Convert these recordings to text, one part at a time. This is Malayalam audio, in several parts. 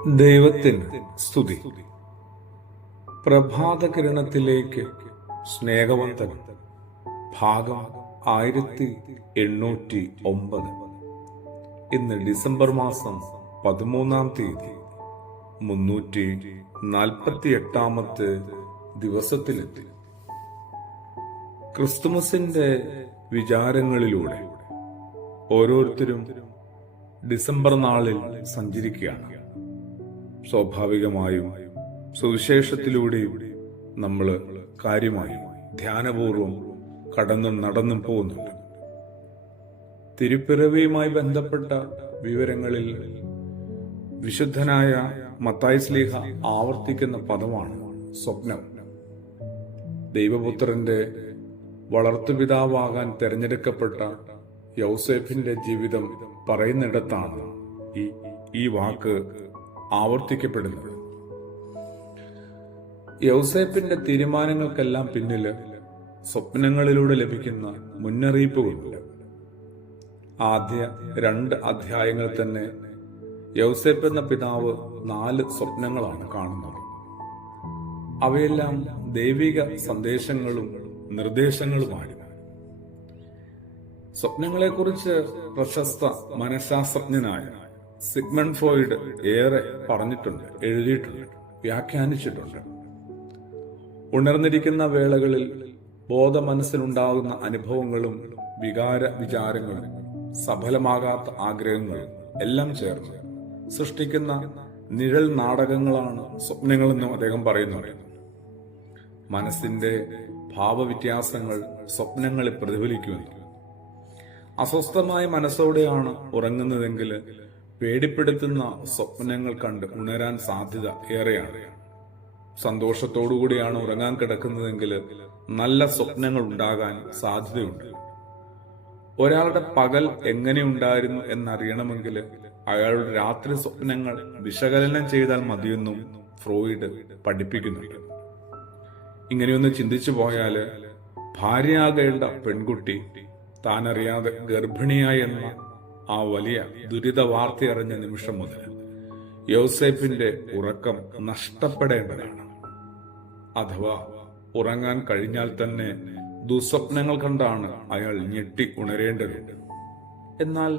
ദൈവത്തിന് സ്തുതി. പ്രഭാതകിരണത്തിലേക്ക് സ്നേഹവന്തൻ. ഭാഗം 1809. ഇന്ന് ഡിസംബർ മാസം 13-ാം തീയതി 348-ാമത്തെ ദിവസത്തിലെത്തി. ക്രിസ്തുമസിന്റെ വിചാരങ്ങളിലൂടെ ഓരോരുത്തരും ഡിസംബർ നാളിൽ സഞ്ചരിക്കുകയാണ്. സ്വാഭാവികമായും സുവിശേഷത്തിലൂടെയും നമ്മൾ കാര്യമായും ധ്യാനപൂർവം കടന്നും നടന്നും പോകുന്നുണ്ട്. തിരുപ്പിറവിയുമായി ബന്ധപ്പെട്ട വിവരങ്ങളിൽ വിശുദ്ധനായ മത്തായി ശ്ലീഹ ആവർത്തിക്കുന്ന പദമാണ് സ്വപ്നം. ദൈവപുത്രന്റെ വളർത്തുപിതാവാകാൻ തെരഞ്ഞെടുക്കപ്പെട്ട യൗസേപ്പിന്റെ ജീവിതം പറയുന്നിടത്താണ് ഈ വാക്ക് ആവർത്തിക്കപ്പെടുന്നത്. യൗസേപ്പിന്റെ തീരുമാനങ്ങൾക്കെല്ലാം പിന്നില് സ്വപ്നങ്ങളിലൂടെ ലഭിക്കുന്ന മുന്നറിയിപ്പുകളുണ്ട്. ആദ്യ 2 അധ്യായങ്ങൾ തന്നെ യൗസേപ്പ് എന്ന പിതാവ് 4 സ്വപ്നങ്ങളാണ് കാണുന്നത്. അവയെല്ലാം ദൈവിക സന്ദേശങ്ങളും നിർദ്ദേശങ്ങളുമാണ്. സ്വപ്നങ്ങളെക്കുറിച്ച് പ്രശസ്ത മനഃശാസ്ത്രജ്ഞനായ സിഗ്മണ്ട് ഫ്രോയിഡ് ഏറെ പറഞ്ഞിട്ടുണ്ട്, എഴുതിയിട്ടുണ്ട്, വ്യാഖ്യാനിച്ചിട്ടുണ്ട്. ഉണർന്നിരിക്കുന്ന വേളകളിൽ ബോധമനസ്സിലുണ്ടാകുന്ന അനുഭവങ്ങളും വികാര വിചാരങ്ങളും സഫലമാകാത്ത ആഗ്രഹങ്ങളും എല്ലാം ചേർന്ന് സൃഷ്ടിക്കുന്ന നിഴൽ നാടകങ്ങളാണ് സ്വപ്നങ്ങളെന്നും അദ്ദേഹം പറയുന്നുണ്ട്. മനസ്സിന്റെ ഭാവവ്യത്യാസങ്ങൾ സ്വപ്നങ്ങളിൽ പ്രതിഫലിക്കുമെന്നും അസ്വസ്ഥമായ മനസ്സോടെയാണ് ഉറങ്ങുന്നതെങ്കിൽ പേടിപ്പെടുത്തുന്ന സ്വപ്നങ്ങൾ കണ്ട് ഉണരാൻ സാധ്യത ഏറെയാണ്. സന്തോഷത്തോടുകൂടിയാണ് ഉറങ്ങാൻ കിടക്കുന്നതെങ്കിൽ നല്ല സ്വപ്നങ്ങൾ ഉണ്ടാകാൻ സാധ്യതയുണ്ട്. ഒരാളുടെ പകൽ എങ്ങനെയുണ്ടായിരുന്നു എന്നറിയണമെങ്കിൽ അയാളുടെ രാത്രി സ്വപ്നങ്ങൾ വിശകലനം ചെയ്താൽ മതിയെന്നും ഫ്രോയിഡ് പഠിപ്പിക്കുന്നുണ്ട്. ഇങ്ങനെയൊന്ന് ചിന്തിച്ചു പോയാല് ഭാര്യയാകേണ്ട പെൺകുട്ടി താനറിയാതെ ഗർഭിണിയായെന്ന ആ വലിയ ദുരിത വാർത്തയറിഞ്ഞ നിമിഷം മുതൽ യൗസേപ്പിന്റെ ഉറക്കം നഷ്ടപ്പെടേണ്ടതാണ്. അഥവാ ഉറങ്ങാൻ കഴിഞ്ഞാൽ തന്നെ ദുസ്വപ്നങ്ങൾ കണ്ടാണ് അയാൾ ഞെട്ടി ഉണരേണ്ടതുണ്ട്. എന്നാൽ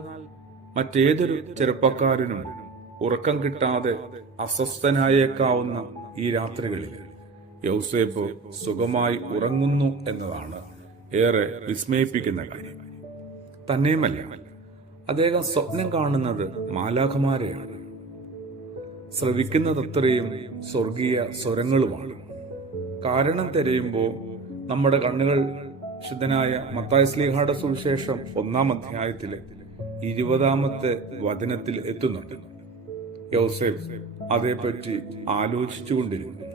മറ്റേതൊരു ചെറുപ്പക്കാരനും ഉറക്കം കിട്ടാതെ അസ്വസ്ഥനായേക്കാവുന്ന ഈ രാത്രികളിൽ യൗസേപ്പ് സുഖമായി ഉറങ്ങുന്നു എന്നതാണ് ഏറെ വിസ്മയിപ്പിക്കുന്ന കാര്യം. തന്നെയുമല്ല, അദ്ദേഹം സ്വപ്നം കാണുന്നത് മാലാഖമാരെയാണ്. ശ്രവിക്കുന്നതത്രയും സ്വർഗീയ സ്വരങ്ങളുമാണ്. കാരണം തിരയുമ്പോൾ നമ്മുടെ കണ്ണുകൾ ശുദ്ധനായ മത്തായി ശ്ലീഹായുടെ സുവിശേഷം 1-ാം അധ്യായത്തിലെ 20-ാമത്തെ വചനത്തിൽ എത്തുന്നുണ്ട്. യൗസേപ്പ് അതേപ്പറ്റി ആലോചിച്ചുകൊണ്ടിരുന്നു.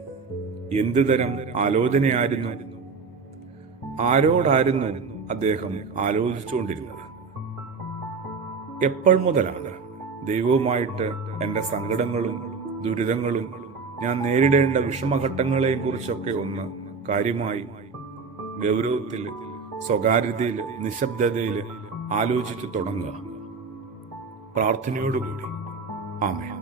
എന്ത് തരം ആലോചനയായിരുന്നു? ആരോടായിരുന്നു അദ്ദേഹം ആലോചിച്ചുകൊണ്ടിരുന്നത്? എപ്പോൾ മുതലാണ് ദൈവവുമായിട്ട് എന്റെ സങ്കടങ്ങളും ദുരിതങ്ങളും ഞാൻ നേരിടേണ്ട വിഷമഘട്ടങ്ങളെയും കുറിച്ചൊക്കെ ഒന്ന് കാര്യമായി ഗൗരവത്തിൽ, സ്വകാര്യതയിൽ, നിശബ്ദതയിൽ ആലോചിച്ചു തുടങ്ങുക. പ്രാർത്ഥനയോടുകൂടി. ആമേൻ.